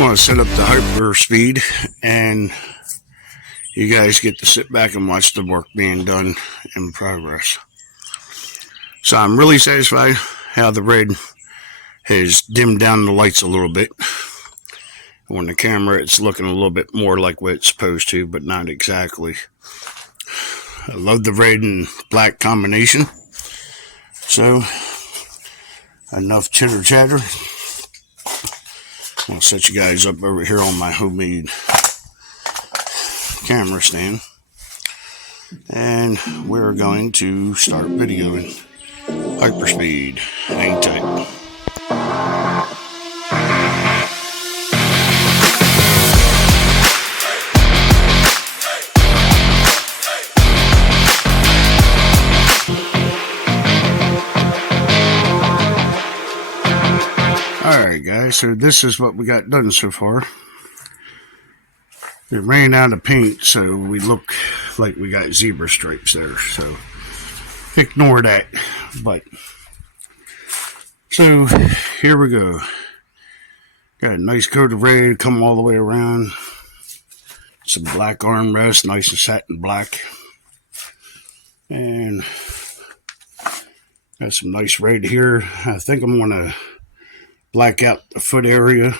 going to set up the hyper speed, and you guys get to sit back and watch the work being done in progress. So I'm really satisfied how the red has dimmed down the lights a little bit. On the camera, it's looking a little bit more like what it's supposed to, but not exactly. I love the red and black combination. So, enough chitter chatter. I'll set you guys up over here on my homemade camera stand. And we're going to start videoing. Hyperspeed. Hang tight. Alright guys, so this is what we got done so far. It ran out of paint, so we look like we got zebra stripes there, so ignore that. But so here we go. Got a nice coat of red coming all the way around. Some black armrest, nice and satin black. And got some nice red here. I think I'm gonna black out the foot area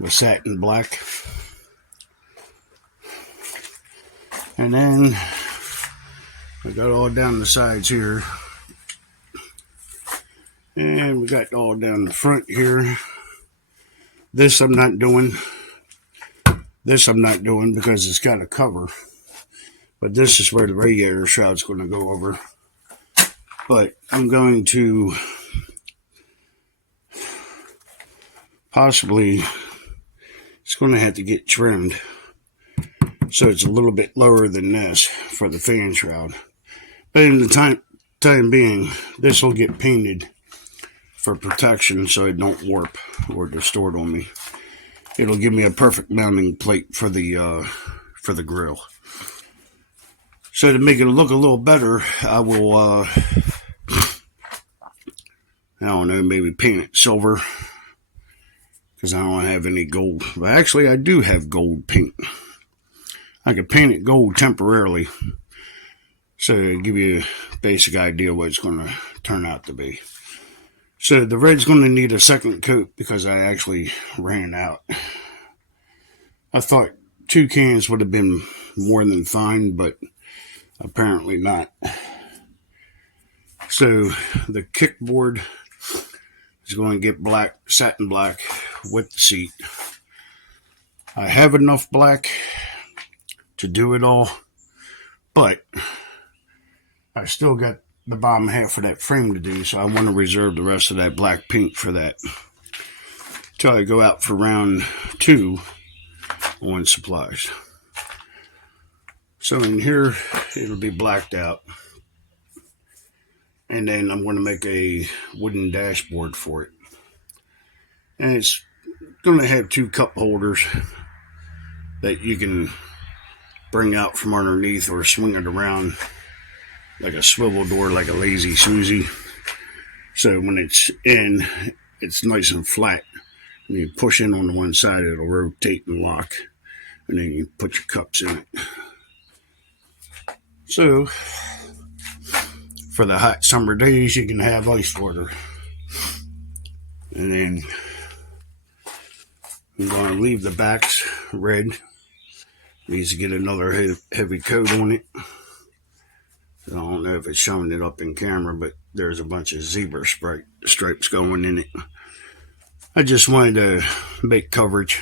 with satin black. And then we got all down the sides here. And we got all down the front here. This I'm not doing. This I'm not doing because it's got a cover. But this is where the radiator shroud's going to go over. But I'm going to possibly, it's going to have to get trimmed so it's a little bit lower than this for the fan shroud. But in the time being, this will get painted for protection so it don't warp or distort on me. It'll give me a perfect mounting plate for the grill. So to make it look a little better, I will I don't know, maybe paint it silver, because I don't have any gold. But actually, I do have gold paint. I could paint it gold temporarily. So to give you a basic idea what it's going to turn out to be. So the red's going to need a second coat because I actually ran out. I thought 2 cans would have been more than fine, but apparently not. So the kickboard is going to get black, satin black with the seat. I have enough black to do it all, but I still got the bottom half of that frame to do, so I want to reserve the rest of that black paint for that till I go out for round 2 on supplies. So in here it'll be blacked out, and then I'm going to make a wooden dashboard for it, and it's going to have 2 cup holders that you can bring out from underneath or swing it around like a swivel door, like a Lazy Susie. So when it's in, it's nice and flat. When you push in on the one side, it'll rotate and lock, and then you put your cups in it. So for the hot summer days, you can have ice water. And then I'm going to leave the backs red. Needs to get another heavy coat on it. I don't know if it's showing it up in camera, but there's a bunch of zebra stripes going in it. I just wanted to make coverage.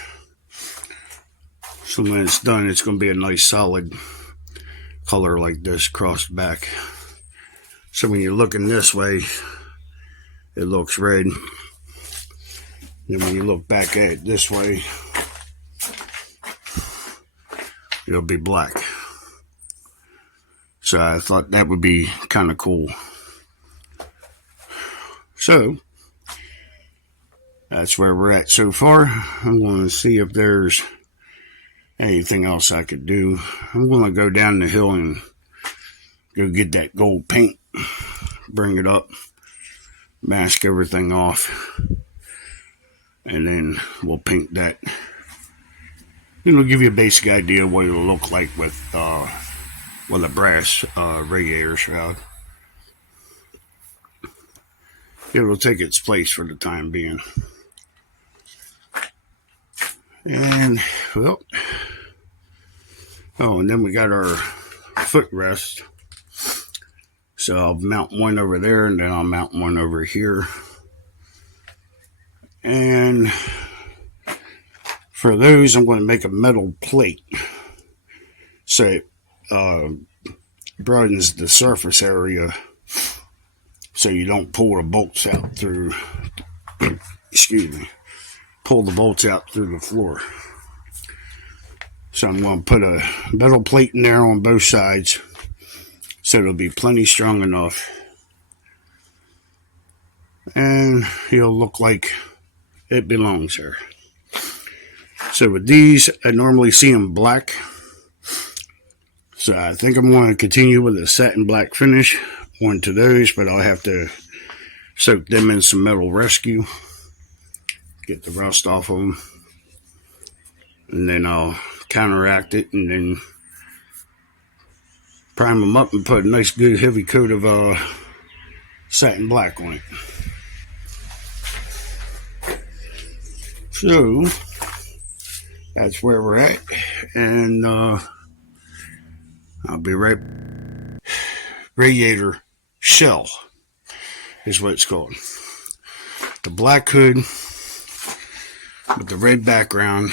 So when it's done, it's going to be a nice solid color like this across the back. So when you're looking this way, it looks red. Then when you look back at it this way, it'll be black. So I thought that would be kind of cool. So that's where we're at so far. I'm going to see if there's anything else I could do. I'm going to go down the hill and go get that gold paint, bring it up, mask everything off, and then we'll paint that. It'll give you a basic idea of what it'll look like with a brass radiator shroud. It will take its place for the time being. And, well, oh, and then we got our footrest. So I'll mount one over there, and then I'll mount one over here. And for those, I'm going to make a metal plate. So it broadens the surface area so you don't pull the bolts out through, excuse me, pull the bolts out through the floor. So I'm going to put a metal plate in there on both sides so it'll be plenty strong enough. And it'll look like it belongs here. So with these, I normally see them black. So I think I'm going to continue with a satin black finish onto those, but I'll have to soak them in some metal rescue, get the rust off of them, and then I'll counteract it and then prime them up and put a nice good heavy coat of satin black on it. So that's where we're at, and I'll be right. Radiator shell is what it's called. The black hood with the red background.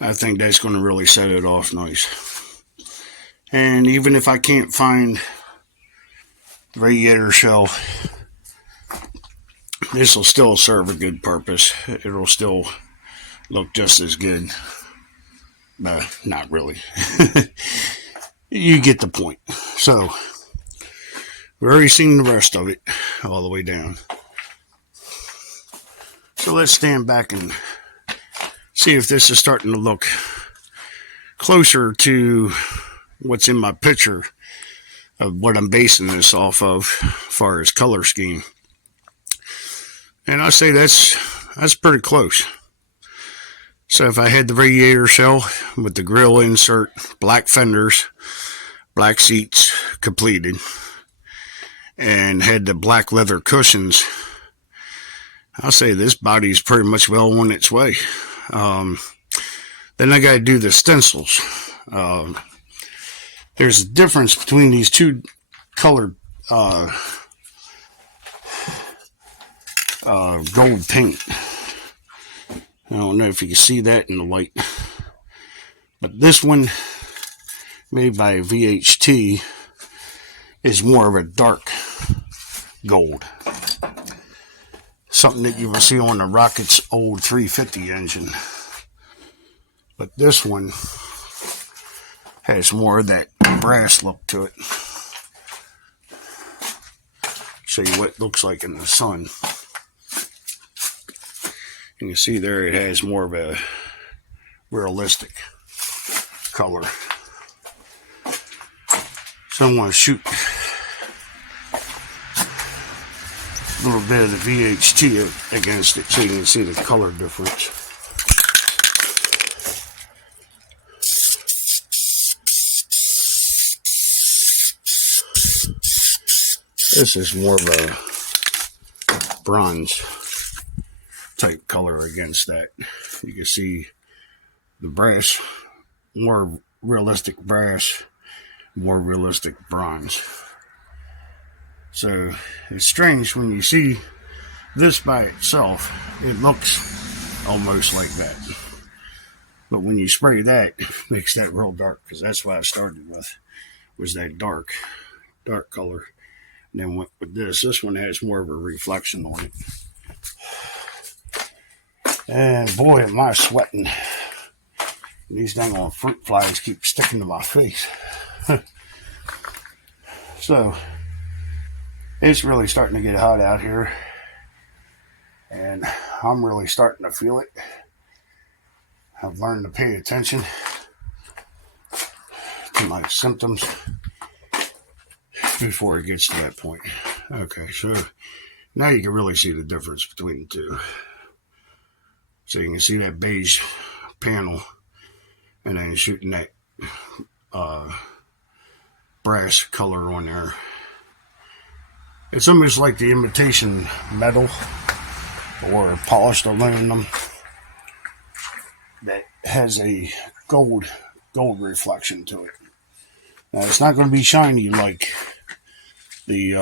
I think that's going to really set it off nice. And even if I can't find the radiator shell, this will still serve a good purpose. It'll still look just as good. Not really. You get the point. So, we've already seen the rest of it all the way down. So let's stand back and see if this is starting to look closer to what's in my picture of what I'm basing this off of as far as color scheme. And I say that's pretty close. So if I had the radiator shell with the grill insert, black fenders, black seats completed, and had the black leather cushions, I'll say this body is pretty much well on its way. Then I got to do the stencils. There's a difference between these two colored gold paint. I don't know if you can see that in the light, but this one, made by VHT, is more of a dark gold. Something that you will see on the Rocket's old 350 engine. But this one has more of that brass look to it. Show you what it looks like in the sun. You can see there it has more of a realistic color. So I'm going to shoot a little bit of the VHT against it so you can see the color difference. This is more of a bronze type color against that. You can see the brass, more realistic brass, more realistic bronze. So it's strange when you see this by itself, it looks almost like that. But when you spray that, it makes that real dark, because that's what I started with, was that dark color. And then went with this. This one has more of a reflection on it. And boy, am I sweating. These dang on fruit flies keep sticking to my face. So, it's really starting to get hot out here. And I'm really starting to feel it. I've learned to pay attention to my symptoms before it gets to that point. Okay, so now you can really see the difference between the two. So you can see that beige panel, and then shooting that brass color on there. It's almost like the imitation metal or polished aluminum that has a gold reflection to it. Now it's not going to be shiny like the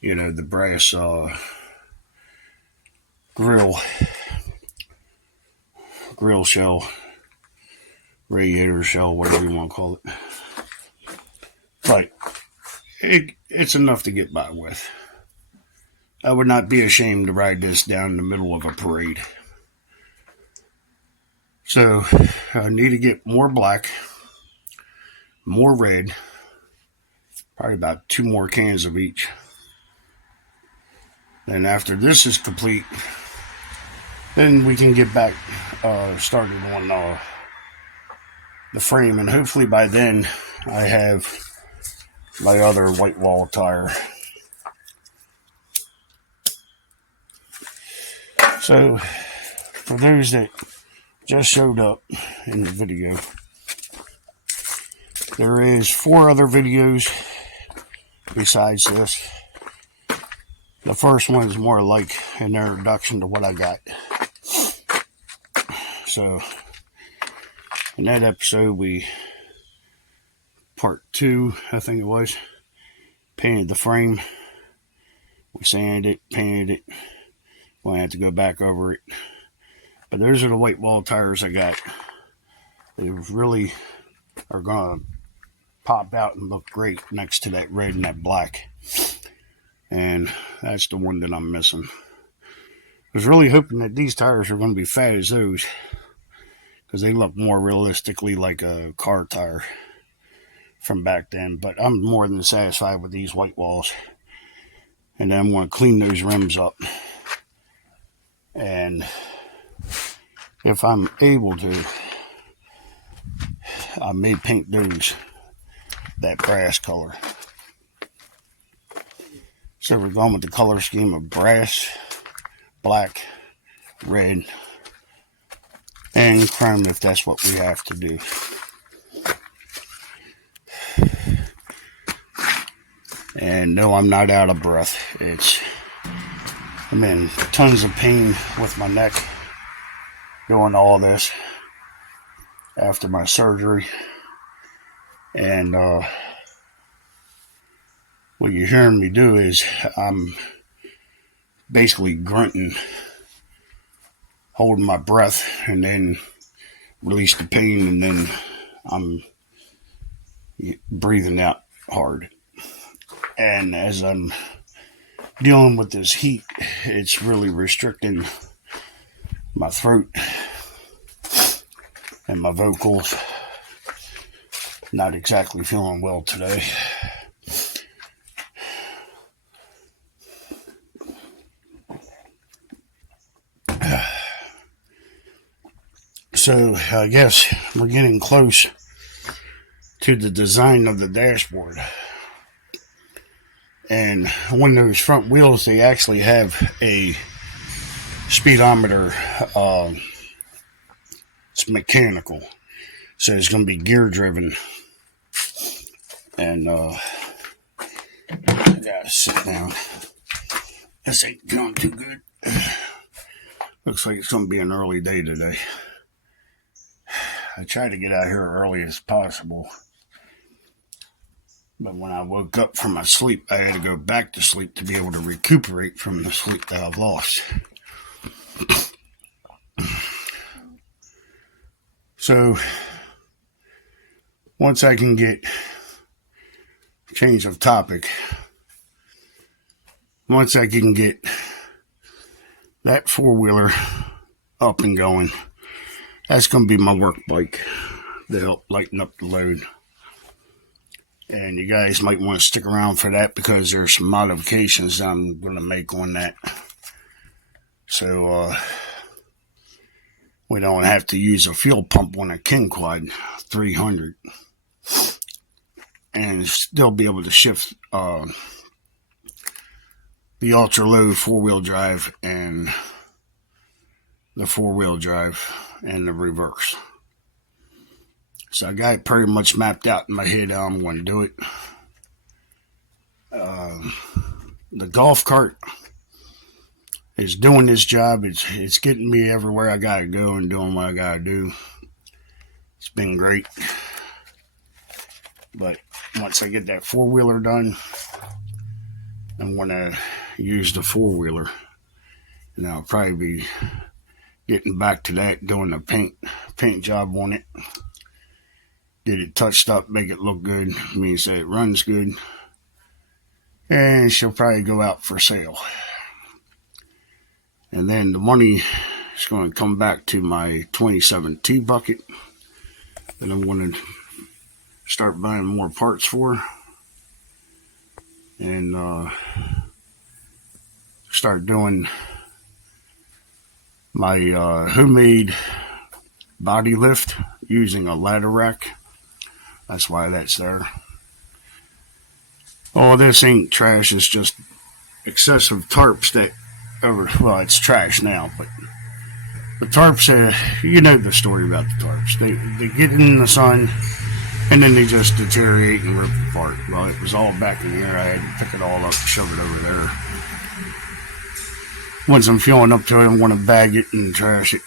the brass grill shell, radiator shell, whatever you want to call it. But it's enough to get by with. I would not be ashamed to ride this down in the middle of a parade. So I need to get more black, more red, probably about 2 more cans of each. And after this is complete, then we can get back started on the frame, and hopefully by then I have my other white wall tire. So for those that just showed up in the video, there is 4 other videos besides this. The first one is more like an introduction to what I got. So in that episode, part 2, I think it was, painted the frame. We sanded it, painted it. We'll have to go back over it. But those are the white wall tires I got. They really are going to pop out and look great next to that red and that black. And that's the one that I'm missing. I was really hoping that these tires are going to be fat as those, because they look more realistically like a car tire from back then. But I'm more than satisfied with these white walls. And then I'm going to clean those rims up. And if I'm able to, I may paint those that brass color. So we're going with the color scheme of brass, black, red, and chrome if that's what we have to do. And no, I'm not out of breath. I'm in tons of pain with my neck doing all this after my surgery. And what you're hearing me do is I'm basically grunting, holding my breath, and then release the pain, and then I'm breathing out hard. And as I'm dealing with this heat, it's really restricting my throat and my vocals. Not exactly feeling well today. So I guess we're getting close to the design of the dashboard. And on those front wheels, they actually have a speedometer. It's mechanical, so it's going to be gear driven. And I gotta sit down. This ain't feeling too good. Looks like it's going to be an early day today. I tried to get out here early as possible, but when I woke up from my sleep, I had to go back to sleep to be able to recuperate from the sleep that I've lost. So once I can get change of topic, once I can get that 4-wheeler up and going, that's going to be my work bike to help lighten up the load. And you guys might want to stick around for that, because there's some modifications I'm going to make on that. So we don't have to use a fuel pump on a Q.U.A.D. 300. And still be able to shift the ultra low 4-wheel drive and the four-wheel drive and the reverse. So I got it pretty much mapped out in my head how I'm going to do it. The golf cart is doing this job. It's getting me everywhere I gotta go and doing what I gotta do. It's been great. But once I get that four-wheeler done, I'm gonna use the four-wheeler, and I'll probably be getting back to that, doing the paint job on it, get it touched up, make it look good. Means that it runs good, and she'll probably go out for sale. And then the money is going to come back to my 27T bucket that I'm going to start buying more parts for, and start doing my homemade body lift using a ladder rack. That's why that's there. Oh, this ain't trash. It's just excessive tarps that well, it's trash now, but the tarps, you know the story about the tarps. They get in the sun, and then they just deteriorate and rip apart. Well, it was all back in here. I had to pick it all up and shove it over there. Once I'm feeling up to it, I'm going to bag it and trash it.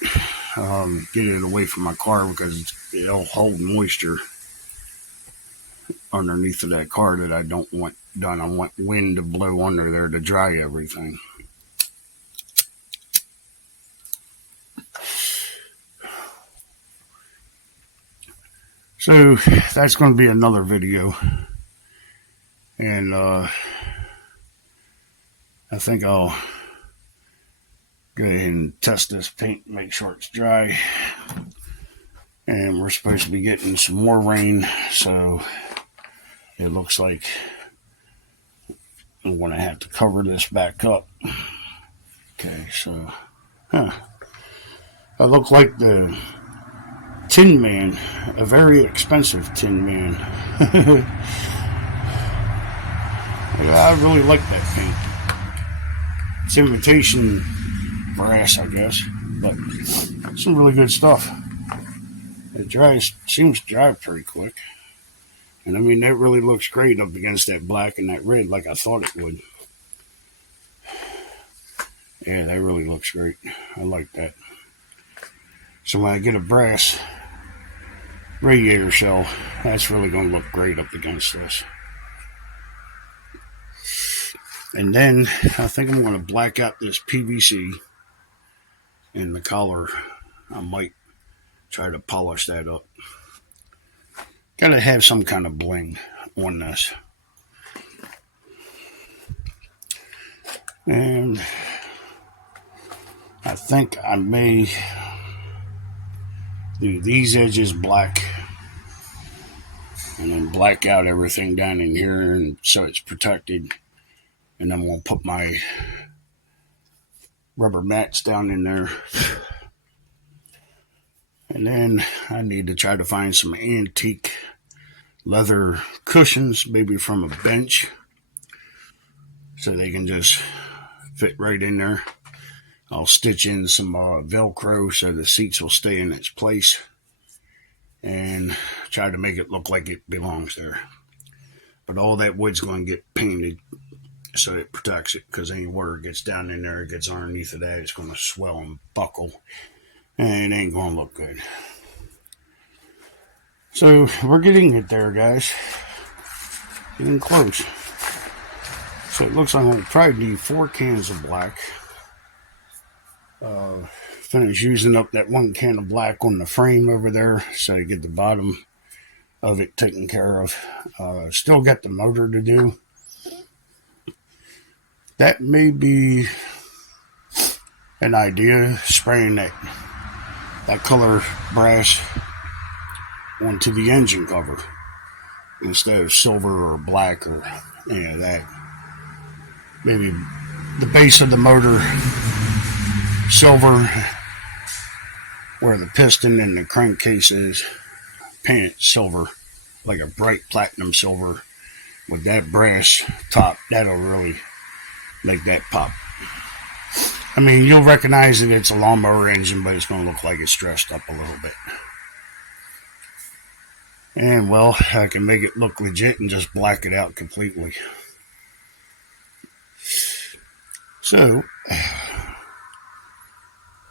Get it away from my car because it'll hold moisture underneath of that car that I don't want done. I want wind to blow under there to dry everything. So that's going to be another video, and I think I'll go ahead and test this paint, make sure it's dry. And we're supposed to be getting some more rain, so it looks like I'm going to have to cover this back up. Okay, so I look like the Tin Man, a very expensive Tin Man. I really like that paint. It's imitation brass, I guess, but some really good stuff. It seems to dry pretty quick. And I mean, that really looks great up against that black and that red like I thought it would. Yeah, that really looks great. I like that. So when I get a brass radiator shell, that's really going to look great up against this. And then I think I'm going to black out this PVC in the collar. I might try to polish that up. Got to have some kind of bling on this. And I think I may do these edges black and then black out everything down in here, and so it's protected. And then we'll put my rubber mats down in there. And then I need to try to find some antique leather cushions, maybe from a bench, so they can just fit right in there. I'll stitch in some Velcro so the seats will stay in its place, and try to make it look like it belongs there. But all that wood's going to get painted so it protects it, because any water gets down in there, it gets underneath of that, it's going to swell and buckle, and it ain't going to look good. So we're getting it there, guys. Getting close. So it looks like I'll probably need 4 cans of black. Finish using up that 1 can of black on the frame over there, so you get the bottom of it taken care of. Still got the motor to do. That may be an idea, spraying that color brass onto the engine cover instead of silver or black or any of that. Maybe the base of the motor silver, where the piston and the crankcase is, paint it silver, like a bright platinum silver with that brass top. That'll really make that pop. I mean, you'll recognize that it's a lawnmower engine, but it's going to look like it's dressed up a little bit. And, well, I can make it look legit and just black it out completely. So,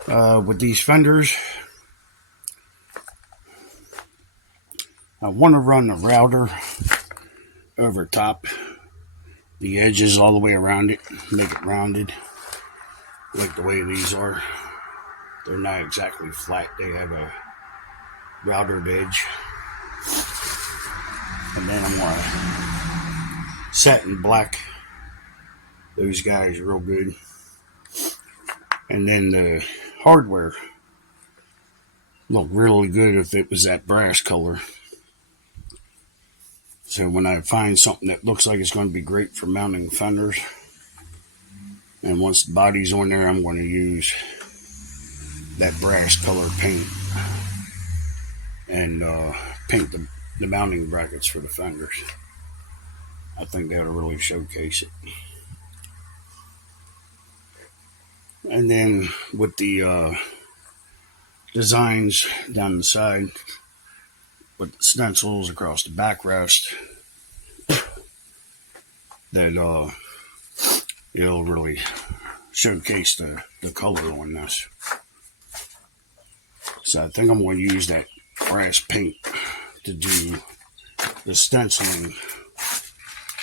with these fenders, I want to run the router over top, the edges all the way around it, make it rounded, like the way these are. They're not exactly flat, they have a routed edge. And then I'm going to satin black those guys real good. And then the hardware look really good if it was that brass color. So when I find something that looks like it's going to be great for mounting fenders, and once the body's on there, I'm going to use that brass color paint and paint the mounting brackets for the fenders. I think that'll really showcase it. And then with the designs down the side, with the stencils across the backrest, that it'll really showcase the color on this. So I think I'm going to use that brass paint to do the stenciling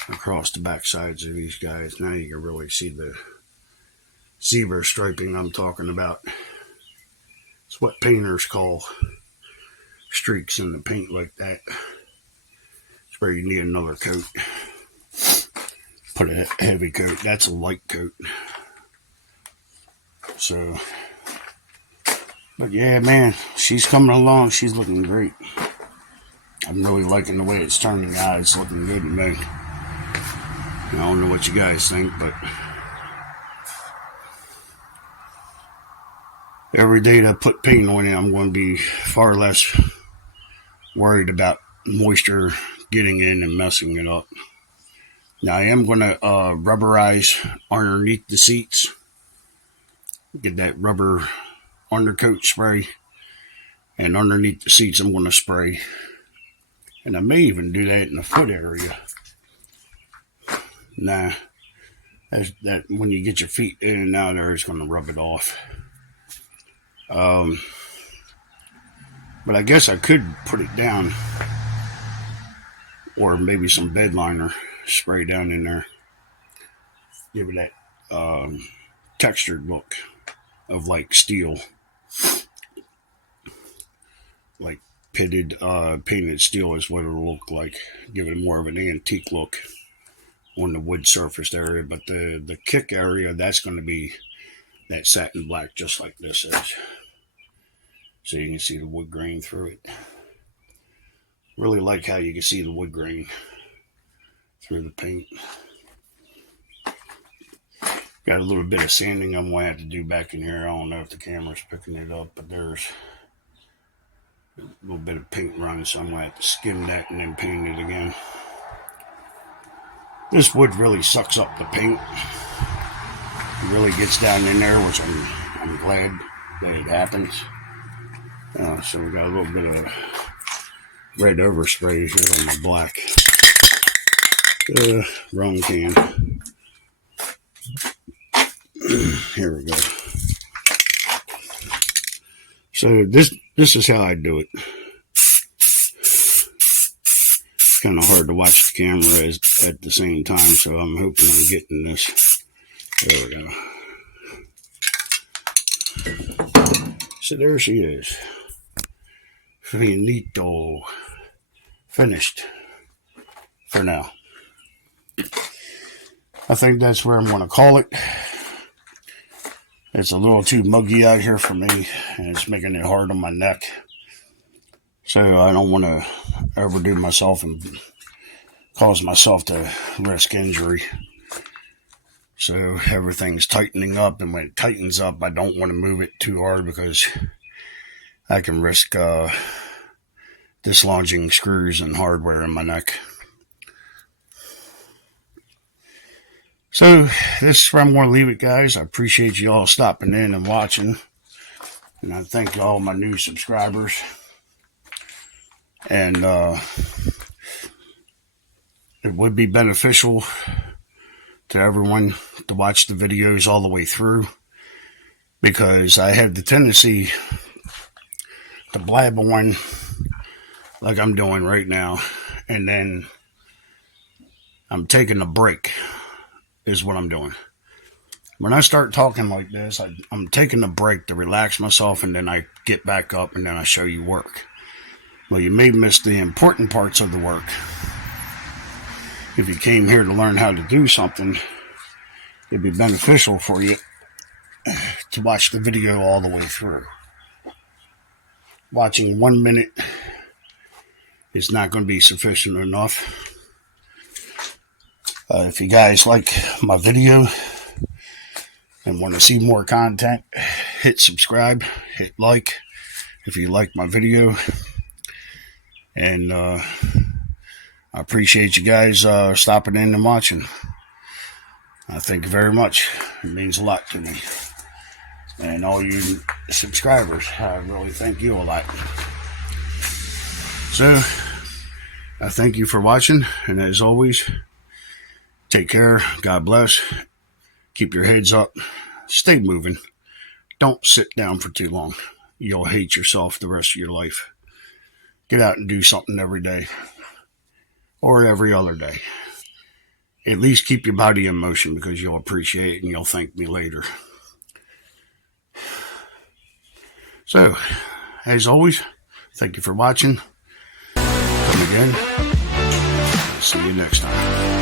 across the back sides of these guys. Now you can really see the zebra striping I'm talking about. It's what painters call streaks in the paint like that. It's where you need another coat. Put a heavy coat. That's a light coat. So, but yeah, man, she's coming along. She's looking great. I'm really liking the way it's turning out. It's looking good to me. I don't know what you guys think, but every day that I put paint on it, I'm going to be far less worried about moisture getting in and messing it up. Now I am going to rubberize underneath the seats. Get that rubber undercoat spray, and underneath the seats I'm going to spray. And I may even do that in the foot area. Nah, that when you get your feet in and out there, it's going to rub it off. But I guess I could put it down, or maybe some bed liner spray down in there. Give it that textured look of like steel, like pitted, painted steel is what it'll look like. Give it more of an antique look on the wood surface area. But the kick area, that's going to be that satin black, just like this is. So you can see the wood grain through it. Really like how you can see the wood grain through the paint. Got a little bit of sanding I'm going to have to do back in here. I don't know if the camera's picking it up, but there's a little bit of paint running, so I'm going to have to skim that and then paint it again. This wood really sucks up the paint. It really gets down in there, which I'm glad that it happens. So we got a little bit of red overspray here on the black. Wrong can. Here we go. So this is how I do it. Kind of hard to watch the camera at the same time, so I'm hoping I'm getting this. There we go. So there she is. Finito. Finished. For now. I think that's where I'm going to call it. It's a little too muggy out here for me, and it's making it hard on my neck. So I don't want to overdo myself and cause myself to risk injury. So everything's tightening up, and when it tightens up, I don't want to move it too hard because I can risk dislodging screws and hardware in my neck. So this is where I'm going to leave it, guys. I appreciate you all stopping in and watching. And I thank all my new subscribers. And it would be beneficial to everyone to watch the videos all the way through, because I have the tendency to blab on like I'm doing right now, and then I'm taking a break is what I'm doing. When I start talking like this, I'm taking a break to relax myself, and then I get back up and then I show you work. Well, you may miss the important parts of the work. If you came here to learn how to do something, it'd be beneficial for you to watch the video all the way through. Watching 1 minute is not going to be sufficient enough. If you guys like my video and want to see more content, hit subscribe, hit like if you like my video. And I appreciate you guys stopping in and watching. I thank you very much. It means a lot to me. And all you subscribers, I really thank you a lot. So, I thank you for watching. And as always, take care. God bless. Keep your heads up. Stay moving. Don't sit down for too long. You'll hate yourself the rest of your life. Get out and do something every day. Or every other day. At least keep your body in motion, because you'll appreciate it and you'll thank me later. So, as always, thank you for watching. Come again. See you next time.